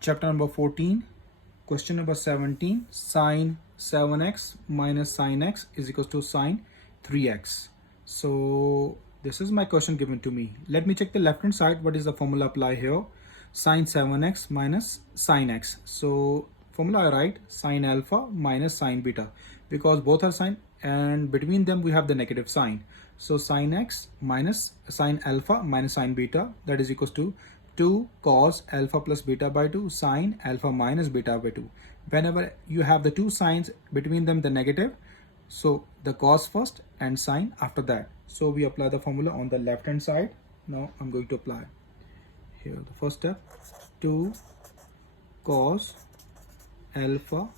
Chapter number 14, question number 17, sine 7x minus sine x is equals to sine 3x. So this is my question given to me. Let me check the left hand side. What is the formula apply here? Sine 7x minus sine x. So formula I write sine alpha minus sine beta, because both are sine and between them we have the negative sign. So sine x minus sine alpha minus sine beta, that is equals to 2 cos alpha plus beta by 2 sine alpha minus beta by 2. Whenever you have the two signs between them the negative, so the cos first and sine after that. So we apply the formula on the left hand side. Now I'm going to apply here the first step, 2 cos alpha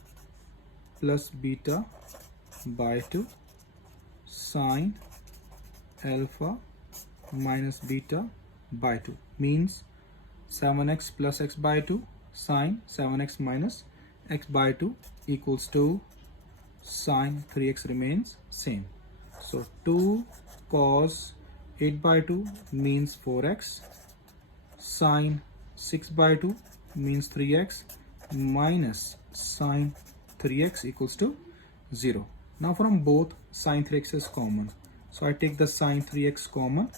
plus beta by 2 sine alpha minus beta by 2 means 7x plus x by 2 sine 7x minus x by 2 equals to sine 3x remains same. So 2 cos 8 by 2 means 4x, sine 6 by 2 means 3x minus sine 3x equals to 0. Now from both sine 3x is common. So I take the sine 3x common,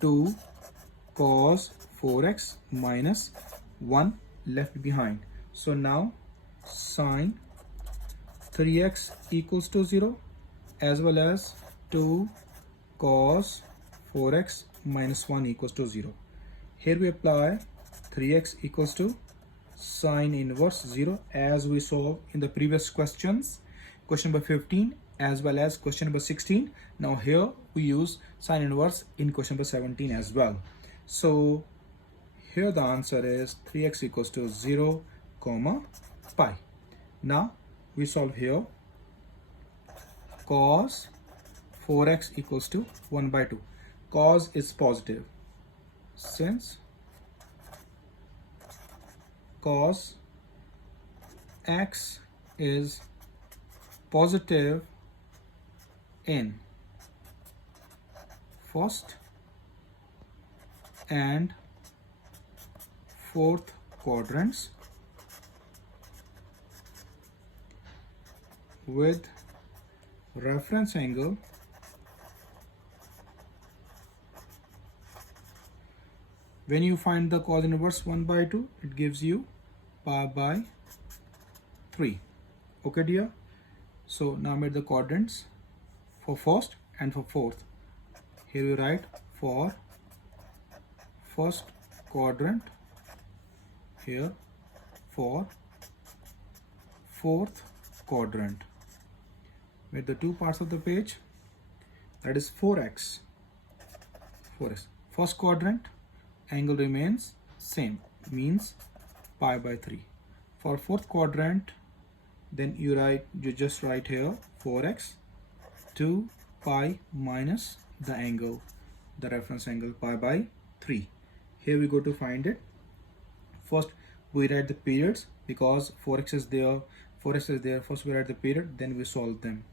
2 cos 4x minus 1 left behind. So now sine 3x equals to 0 as well as 2 cos 4x minus 1 equals to 0. Here we apply 3x equals to sine inverse 0 as we saw in the previous questions, question number 15 as well as question number 16. Now here we use sine inverse in question number 17 as well. So here the answer is 3x equals to 0 comma pi. Now we solve here. Cos 4x equals to 1 by 2. Cos is positive. Since cos x is positive in first and fourth quadrants with reference angle when you find the cos inverse 1 by 2, it gives you pi by 3. Okay dear, so now made the quadrants for first and for fourth. Here we write for first quadrant, here for fourth quadrant. With the two parts of the page, that is 4x. First quadrant angle remains same, means pi by 3. For fourth quadrant, then you just write here 4x 2 pi minus the angle, the reference angle pi by 3. Here we go to find it. First we write the periods because 4x is there. First we write the period, then we solve them.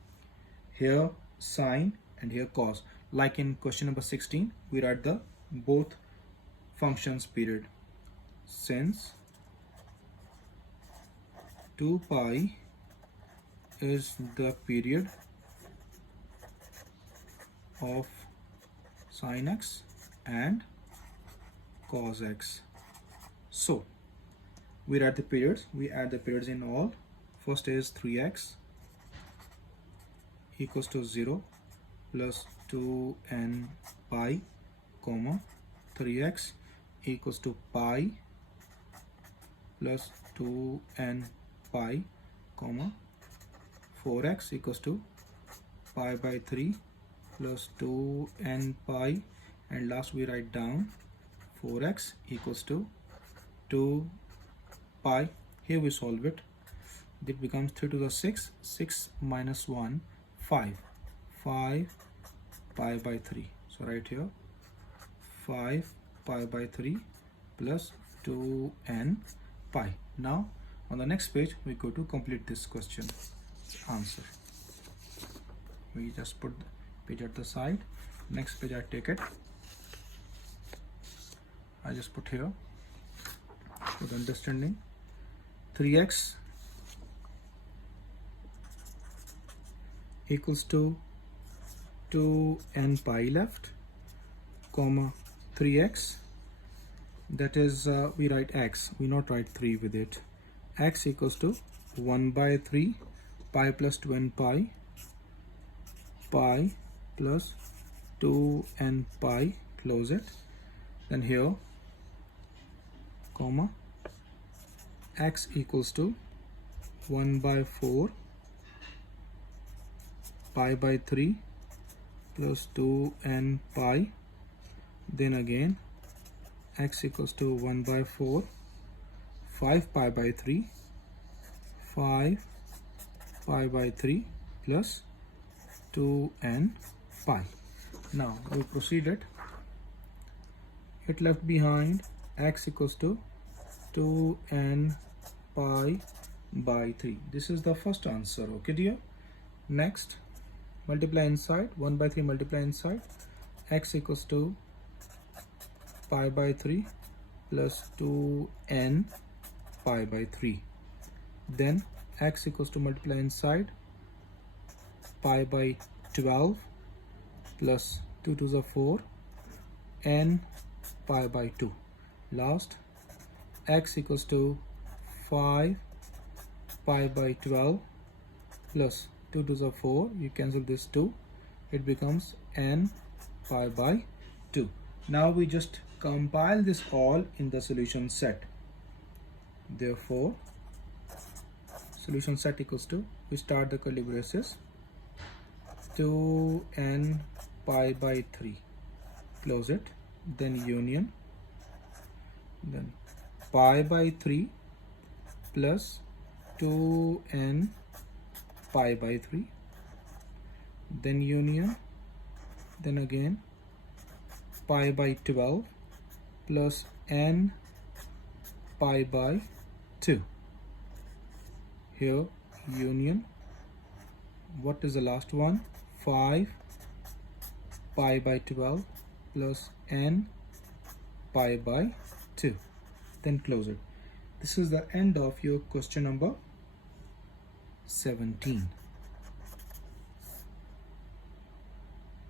Here sine and here cos. Like in question number 16, we write the both functions period. Since 2 pi is the period of sine x and cos x. So we write the periods, we add the periods in all. First is 3x equals to 0 plus 2n pi comma 3x equals to pi plus 2n pi comma 4x equals to pi by 3 plus 2n pi, and last we write down 4x equals to 2 pi. Here we solve it. It becomes 3 to the 6, 6 minus 1, 5 pi by 3. So right here 5 pi by 3 plus 2n pi. Now on the next page we go to complete this question answer. We just put the page at the side. Next page I take it. I just put here for the understanding. 3x equals to 2n pi left, comma 3x, that is we write x, we not write 3 with it. X equals to 1 by 3 pi plus 2n pi, pi plus 2n pi, close it. Then here, comma, x equals to 1 by 4 pi by 3 plus 2n pi. Then again, x equals to 1 by 4 5 pi by 3, 5 pi by 3 plus 2n pi. Now we proceeded. It left behind x equals to 2n pi by 3. This is the first answer. Okay dear. Next, multiply inside, 1 by 3 multiply inside, x equals to pi by 3 plus 2n pi by 3. Then x equals to multiply inside, pi by 12 plus 2 to the 4, n pi by 2. Last, x equals to 5 pi by 12 plus 2 to the 4, you cancel this 2, it becomes n pi by 2. Now we just compile this all in the solution set. Therefore, solution set equals to, we start the curly braces, 2n pi by 3, close it, then union, then pi by 3 plus 2n pi by 3, then union, then again pi by 12 plus n pi by 2. Here union, what is the last one? 5 pi by 12 plus n pi by 2. Then close it. This is the end of your question number 17.